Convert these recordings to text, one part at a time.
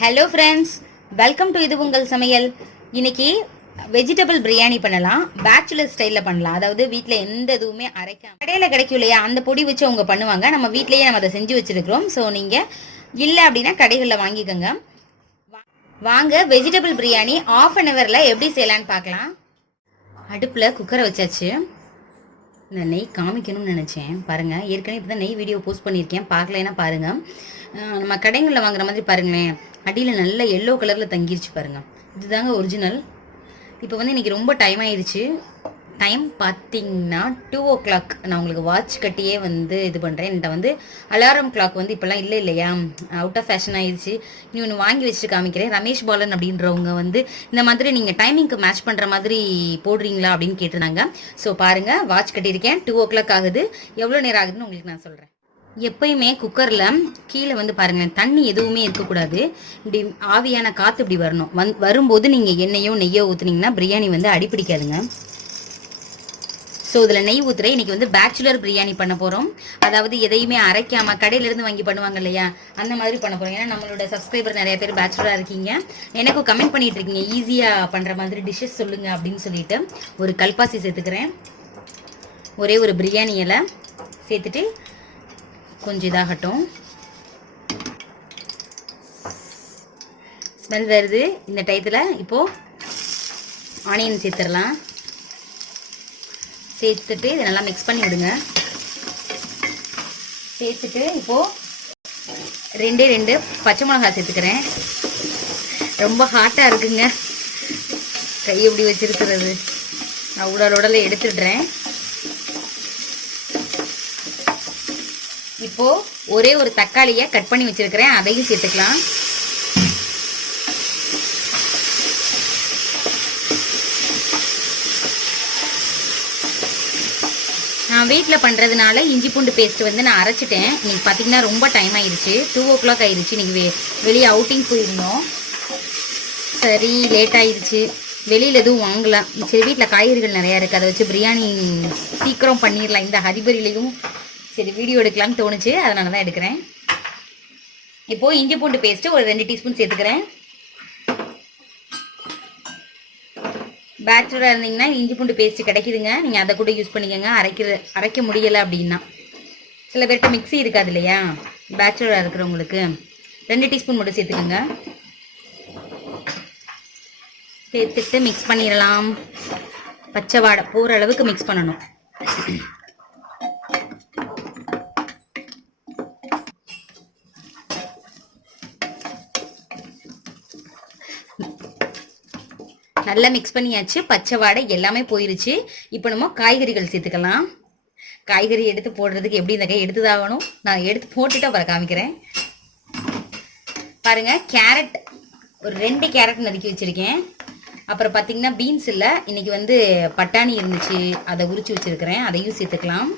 Hello friends welcome to இது உங்கள் சமையல். இன்னைக்கு வெஜிடபிள் பிரியாணி பண்ணலாம். பேச்சுலர் ஸ்டைலில் பண்ணலாம். அதாவது வீட்டில் எந்த இதுவுமே அரைக்காம கடையில் கிடைக்கும் இல்லையா? அந்த பொடி வச்சு அவங்க பண்ணுவாங்க. நம்ம வீட்லேயே நம்ம அதை செஞ்சு வச்சிருக்கிறோம். ஸோ நீங்கள் இல்லை அப்படின்னா கடைகளில் வாங்கிக்கோங்க. வா- வாங்க வெஜிடபிள் பிரியாணி ஆஃப் அன் ஹவரில் எப்படி செய்யலான்னு பார்க்கலாம். அடுப்பில் குக்கரை வச்சாச்சு. நான் நெய் காமிக்கணும்னு நினச்சேன். பாருங்கள் ஏற்கனவே இப்போ தான் நெய் வீடியோ போஸ்ட் பண்ணியிருக்கேன். பார்க்கலைன்னா பாருங்கள் நம்ம கடைங்களில் வாங்குற மாதிரி பாருங்களேன். அடியில் நல்ல எல்லோ கலரில் தங்கிருச்சு பாருங்கள் இதுதாங்க ஒரிஜினல் இப்போ வந்து இன்றைக்கி ரொம்ப டைம் ஆயிடுச்சு. டைம் பார்த்தீங்கன்னா டூ ஓ கிளாக் நான் உங்களுக்கு வாட்ச் கட்டியே வந்து இது பண்ணுறேன் என்கிட்ட வந்து அலாரம் கிளாக் வந்து இப்போல்லாம் இல்லை இல்லையா? அவுட் ஆஃப் ஃபேஷன் ஆயிடுச்சு. நீ ஒன்று வாங்கி வச்சுட்டு காமிக்கிறேன். ரமேஷ் பாலன் அப்படின்றவங்க வந்து இந்த மாதிரி நீங்கள் டைமிங்க்கு மேட்ச் பண்ணுற மாதிரி போடுறீங்களா அப்படின்னு கேட்டிருந்தாங்க. ஸோ பாருங்கள் வாட்ச் கட்டியிருக்கேன். டூ ஓ கிளாக் ஆகுது. எவ்வளோ நேரம் ஆகுதுன்னு உங்களுக்கு நான் சொல்கிறேன் எப்பயுமே குக்கரில் கீழே வந்து பாருங்கள் தண்ணி எதுவுமே இருக்கக்கூடாது. இப்படி ஆவியான காற்று இப்படி வரணும். வந் வரும்போது நீங்கள் எண்ணெயோ நெய்யோ ஊற்றுனீங்கன்னா பிரியாணி வந்து அடிப்பிடிக்காதுங்க ஸோ இதில் நெய் ஊற்றுறேன் இன்றைக்கி வந்து பேச்சுலர் பிரியாணி பண்ண போகிறோம் அதாவது எதையுமே அரைக்காமல் கடையிலேருந்து வாங்கி பண்ணுவாங்க இல்லையா? அந்த மாதிரி பண்ண போகிறோம் ஏன்னா நம்மளோட சப்ஸ்கிரைபர் நிறைய பேர் பேச்சுலராக இருக்கீங்க. எனக்கும் கமெண்ட் பண்ணிகிட்டு இருக்கீங்க. ஈஸியாக பண்ணுற மாதிரி டிஷ்ஷஸ் சொல்லுங்கள் அப்படின்னு சொல்லிட்டு ஒரு கல்பாசி சேர்த்துக்கிறேன். ஒரே ஒரு பிரியாணி இலை சேர்த்துட்டு கொஞ்சம் இதாகட்டும். ஸ்மெல் வருது. இந்த டயத்தில் இப்போது ஆனியன் சேர்த்துடலாம். சேர்த்துட்டு இதை நல்லா மிக்ஸ் பண்ணி விடுங்க. சேர்த்துட்டு இப்போது ரெண்டே ரெண்டு பச்சை மிளகாய் சேர்த்துக்கிறேன். ரொம்ப ஹாட்டாக இருக்குங்க. கை எப்படி வச்சிருக்கிறது? நான் உடல் உடலை எடுத்துடுறேன். இப்போ ஒரே ஒரு தக்காளியை கட் பண்ணி வச்சிருக்கிறேன். அதையும் சேர்த்துக்கலாம். நான் வீட்டில் பண்ணுறதுனால இஞ்சி பூண்டு பேஸ்ட் வந்து நான் அரைச்சிட்டேன். இன்னைக்கு பார்த்தீங்கன்னா ரொம்ப டைம் ஆயிடுச்சு டூ ஓ கிளாக் ஆயிடுச்சு இன்னைக்கு வெ வெளியே அவுட்டிங் போயிருந்தோம். சரி லேட் ஆயிடுச்சு வெளியில் எதுவும் வாங்கலாம் சரி வீட்டில் காய்கறிகள் நிறையா இருக்குது அதை வச்சு பிரியாணி சீக்கிரம் பண்ணிடலாம். இந்த ஹரிபரிலையும் சரி வீடியோ எடுக்கலாம்னு தோணுச்சு. அதனால தான் எடுக்கிறேன். இப்போது இஞ்சி பூண்டு பேஸ்ட்டு ஒரு ரெண்டு டீஸ்பூன் சேர்த்துக்கிறேன். பேச்சுலராக இருந்தீங்கன்னா இஞ்சி பூண்டு பேஸ்ட் கிடைக்குதுங்க. நீங்கள் அதை கூட யூஸ் பண்ணிக்கோங்க. அரைக்கிற அரைக்க முடியலை அப்படின்னா. சில பேர்கிட்ட மிக்ஸி இருக்காது இல்லையா? பேச்சுலராக இருக்கிறவங்களுக்கு. ரெண்டு டீஸ்பூன் மட்டும் சேர்த்துக்கோங்க. சேர்த்துட்டு மிக்ஸ் பண்ணிடலாம். பச்சை வாடை போகிற அளவுக்கு மிக்ஸ் பண்ணணும். நல்லா மிக்ஸ் பண்ணியாச்சு. பச்சை வாடை எல்லாமே போயிருச்சு. இப்போ நம்ம காய்கறிகள் சேர்த்துக்கலாம். காய்கறி எடுத்து போடுறதுக்கு எப்படி இந்த கை எடுத்துதாகணும்? நான் எடுத்து போட்டுட்டு அப்புறம் காமிக்கிறேன். பாருங்க கேரட் ஒரு ரெண்டு கேரட் நறுக்கி வச்சிருக்கேன். அப்புறம் பார்த்தீங்கன்னா பீன்ஸ் இல்லை. இன்னைக்கு வந்து பட்டாணி இருந்துச்சு. அதை உரிச்சு வச்சிருக்கிறேன். அதையும் சேர்த்துக்கலாம்.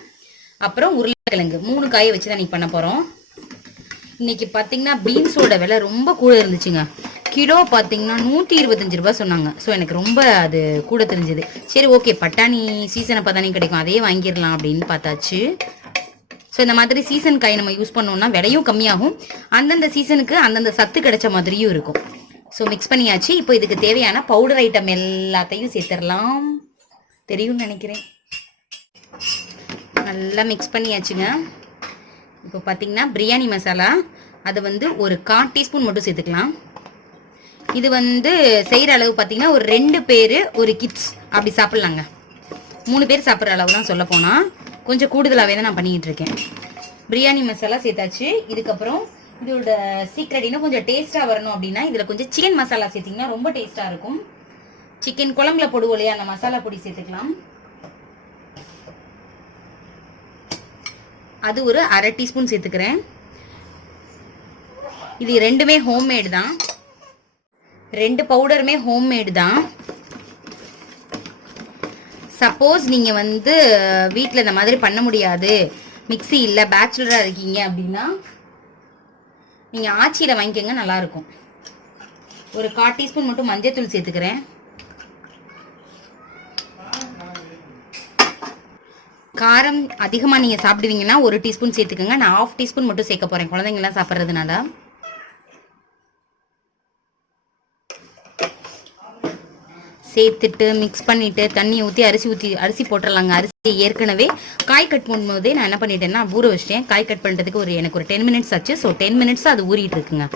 அப்புறம் உருளைக்கிழங்கு. மூணு காயை வச்சு தான் இன்னைக்கு பண்ண போகிறோம் இன்னைக்கு பார்த்தீங்கன்னா பீன்ஸோட விலை ரொம்ப கூட இருந்துச்சுங்க. கிலோ பார்த்தீங்கன்னா நூற்றி இருபத்தஞ்சு ரூபாய் சொன்னாங்க. ஸோ எனக்கு ரொம்ப அது கூட தெரிஞ்சது. சரி ஓகே பட்டாணி சீசனை பார்த்தானே கிடைக்கும். அதே வாங்கிடலாம் அப்படின்னு பார்த்தாச்சு. ஸோ இந்த மாதிரி சீசன் காய் நம்ம யூஸ் பண்ணோம்னா விலையும் கம்மியாகும். அந்தந்த சீசனுக்கு அந்தந்த சத்து கிடைச்ச மாதிரியும் இருக்கும். ஸோ மிக்ஸ் பண்ணியாச்சு. இப்போ இதுக்கு தேவையான பவுடர் ஐட்டம் எல்லாத்தையும் சேர்த்துடலாம். தெரியும்னு நினைக்கிறேன். நல்லா மிக்ஸ் பண்ணியாச்சுங்க. இப்போ பார்த்தீங்கன்னா பிரியாணி மசாலா. அதை வந்து ஒரு கால் டீஸ்பூன் மட்டும் சேர்த்துக்கலாம். இது வந்து செய்கிற அளவு பார்த்தீங்கன்னா ஒரு ரெண்டு பேர் ஒரு கிட்ஸ் அப்படி சாப்பிட்லாங்க. மூணு பேர் சாப்பிட்ற அளவு தான் சொல்ல போனால் கொஞ்சம் கூடுதலாகவே தான் நான் பண்ணிக்கிட்டு இருக்கேன். பிரியாணி மசாலா சேர்த்தாச்சு. இதுக்கப்புறம் இதோட சீக்ரெட் இன்னும் கொஞ்சம் டேஸ்ட்டாக வரணும் அப்படின்னா இதில் கொஞ்சம் சிக்கன் மசாலா சேர்த்திங்கன்னா ரொம்ப டேஸ்ட்டாக இருக்கும். சிக்கன் குழம்புல போடுவோம் இல்லையா? அந்த மசாலா பொடி சேர்த்துக்கலாம். அது ஒரு அரை டீஸ்பூன் சேர்த்துக்கிறேன். இது ரெண்டுமே ஹோம்மேடு தான். ரெண்டு பவுடருமே ஹோம்மேடு தான். சப்போஸ் நீங்கள் வந்து வீட்டில் இந்த மாதிரி பண்ண முடியாது. மிக்ஸி இல்லை பேச்சுலராக இருக்கீங்க அப்படின்னா நீங்கள் ஆச்சியில் வாங்கிக்கோங்க நல்லாயிருக்கும். ஒரு கால் டீஸ்பூன் மட்டும் மஞ்சத்தூள் சேர்த்துக்கிறேன். காரம் அதிகமாக நீங்கள் சாப்பிடுவீங்கன்னா ஒரு டீஸ்பூன் சேர்த்துக்கோங்க. நான் ஆஃப் டீஸ்பூன் மட்டும் சேர்க்க போகிறேன் குழந்தைங்கலாம் சாப்பிட்றதுனால. சேர்த்துட்டு மிக்ஸ் பண்ணிவிட்டு தண்ணி ஊற்றி அரிசி ஊற்றி அரிசி போட்டுடலாங்க. அரிசி ஏற்கனவே காய் கட் பண்ணும்போதே நான் என்ன பண்ணிட்டேன்னா ஊற வச்சிட்டேன். காய் கட் பண்ணுறதுக்கு ஒரு எனக்கு ஒரு டென் மினிட்ஸ் ஆச்சு. ஸோ டென் மினிட்ஸ் அது ஊறிட்டு இருக்குங்க.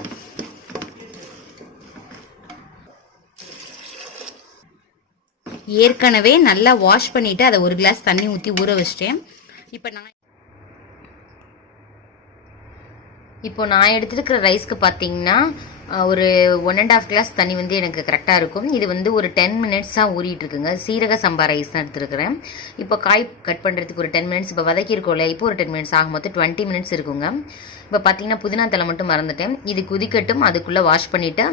ஏற்கனவே நல்லா வாஷ் பண்ணிவிட்டு அதை ஒரு கிளாஸ் தண்ணி ஊற்றி ஊற வச்சிட்டேன். இப்போ நான் இப்போ நான் எடுத்துருக்கிற ரைஸ்க்கு பார்த்தீங்கன்னா ஒரு ஒன் அண்ட் ஆஃப் கிளாஸ் தண்ணி வந்து எனக்கு கரெக்டாக இருக்கும். இது வந்து ஒரு டென் மினிட்ஸாக ஊறிட்டு இருக்குங்க சீரக சம்பா ரைஸ் தான் எடுத்துருக்கிறேன். இப்போ காய் கட் பண்ணுறதுக்கு ஒரு டென் மினிட்ஸ் இப்போ வதக்கியிருக்கோம்ல இப்போ ஒரு டென் மினிட்ஸ் ஆகும் மொத்தம் டுவெண்ட்டி மினிட்ஸ் இருக்குங்க. இப்போ பார்த்தீங்கன்னா புதினா தலை மட்டும் மறந்துட்டேன். இது குதிக்கட்டும் அதுக்குள்ளே வாஷ் பண்ணிவிட்டு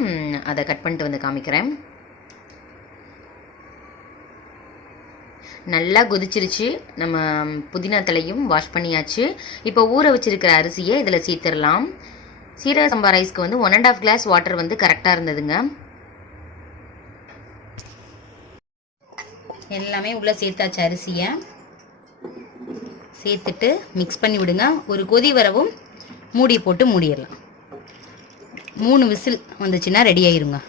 அதை கட் பண்ணிட்டு வந்து காமிக்கிறேன். நல்லா கொதிச்சிருச்சு. நம்ம புதினா தலையும் வாஷ் பண்ணியாச்சு. இப்போ ஊற வச்சிருக்கிற அரிசியை இதில் சேர்த்துடலாம். சீரக சம்பா ரைஸ்க்கு வந்து one and half glass water வந்து கரெக்டாக இருந்ததுங்க. எல்லாமே உள்ளே சேர்த்தாச்சு அரிசியை. சேர்த்துட்டு மிக்ஸ் பண்ணி விடுங்க. ஒரு கொதி வரவும் மூடி போட்டு மூடிடலாம். மூணு விசில் வந்துச்சுன்னா ரெடி ஆயிருங்க.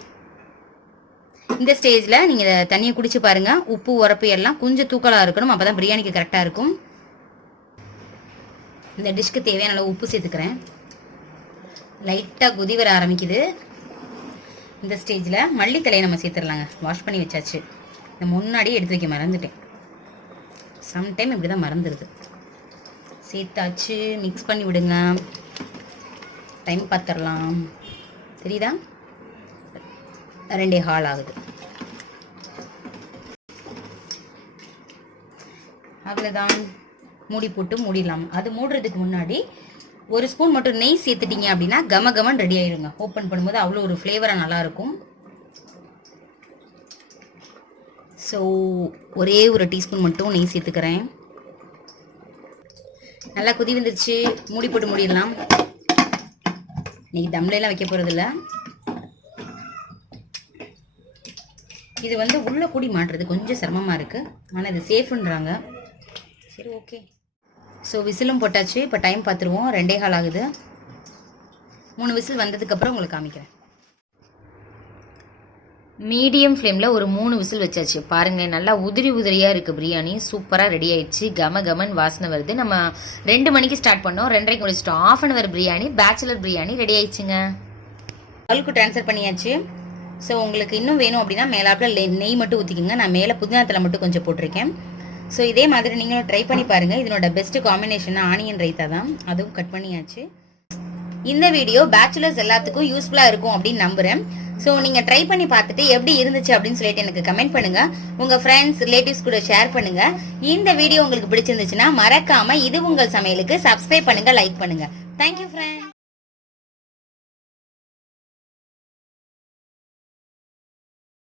இந்த ஸ்டேஜில் நீங்கள் தண்ணியை குடிச்சு பாருங்கள் உப்பு உரப்பு எல்லாம் கொஞ்சம் தூக்கலாக இருக்கணும். அப்போ தான் பிரியாணிக்கு கரெக்டாக இருக்கும். இந்த டிஷ்க்கு தேவையான உப்பு சேர்த்துக்கிறேன். லைட்டாக கொதி வர ஆரம்பிக்குது. இந்த ஸ்டேஜில் மல்லித்தலையை நம்ம சேர்த்துடலாங்க. வாஷ் பண்ணி வச்சாச்சு. இந்த முன்னாடியே எடுத்து வைக்க மறந்துட்டேன். சம்டைம் இப்படி தான் மறந்துடுது சேர்த்தாச்சு. மிக்ஸ் பண்ணி விடுங்க. டைம் பார்த்துடலாம். தெரியுதா? ரெண்டே ஹால் ஆகுது. அவ்வளோதான் மூடி போட்டு மூடிடலாம். அது மூடுறதுக்கு முன்னாடி ஒரு ஸ்பூன் மட்டும் நெய் சேர்த்துட்டீங்க அப்படின்னா கம கமன் ரெடி ஆயிருங்க. ஓப்பன் பண்ணும்போது அவ்வளோ ஒரு ஃப்ளேவராக நல்லாயிருக்கும். ஸோ ஒரே ஒரு டீஸ்பூன் மட்டும் நெய் சேர்த்துக்கிறேன். நல்லா கொதி வந்துருச்சு. மூடி போட்டு மூடிடலாம். இன்னைக்கு தம்லையெல்லாம் வைக்க போகிறதில்ல இது வந்து உள்ள கூடி மாட்டுறது. கொஞ்சம் சிரமமாக இருக்குது ஆனால் இது சேஃப்ன்றாங்க சரி ஓகே ஸோ விசிலும் போட்டாச்சு. இப்போ டைம் பார்த்துருவோம் ரெண்டே கால் ஆகுது. மூணு விசில் வந்ததுக்கப்புறம் உங்களுக்கு காமிக்கிறேன். மீடியம் ஃப்ளேமில் ஒரு மூணு விசில் வச்சாச்சு. பாருங்கள் நல்லா உதிரி உதிரியாக இருக்குது பிரியாணி. சூப்பராக ரெடி ஆயிடுச்சு. கம கமன் வாசனை வருது. நம்ம ரெண்டு மணிக்கு ஸ்டார்ட் பண்ணோம். ரெண்டரைக்கு முடிச்சிட்டோம் half an hour biryani bachelor biryani ready ஆயிடுச்சுங்க. பல்க்கு ட்ரான்ஸ்ஃபர் பண்ணியாச்சு. ஸோ உங்களுக்கு இன்னும் வேணும் அப்படின்னா மேலாப்பில் நெய் மட்டும் ஊற்றிக்கிங்க நான் மேலே புதினாத்தில் மட்டும் கொஞ்சம் போட்டிருக்கேன். ஸோ இதே மாதிரி நீங்களும் ட்ரை பண்ணி பாருங்கள் இதனோட பெஸ்ட்டு காம்பினேஷன் ஆனியன் ரைத்தா தான். அதுவும் கட் பண்ணியாச்சு. இந்த வீடியோ பேச்சுலர்ஸ் எல்லாத்துக்கும் யூஸ்ஃபுல்லாக இருக்கும் அப்படின்னு நம்புகிறேன் ஸோ நீங்கள் ட்ரை பண்ணி பார்த்துட்டு எப்படி இருந்துச்சு அப்படின்னு சொல்லிட்டு எனக்கு கமெண்ட் பண்ணுங்கள் உங்கள் ஃப்ரெண்ட்ஸ் ரிலேட்டிவ்ஸ் கூட ஷேர் பண்ணுங்கள் இந்த வீடியோ உங்களுக்கு பிடிச்சிருந்துச்சுன்னா மறக்காமல் இது உங்கள் சமையலுக்கு சப்ஸ்கிரைப் பண்ணுங்கள் லைக் பண்ணுங்கள் தேங்க்யூ ஃப்ரெண்ட்ஸ்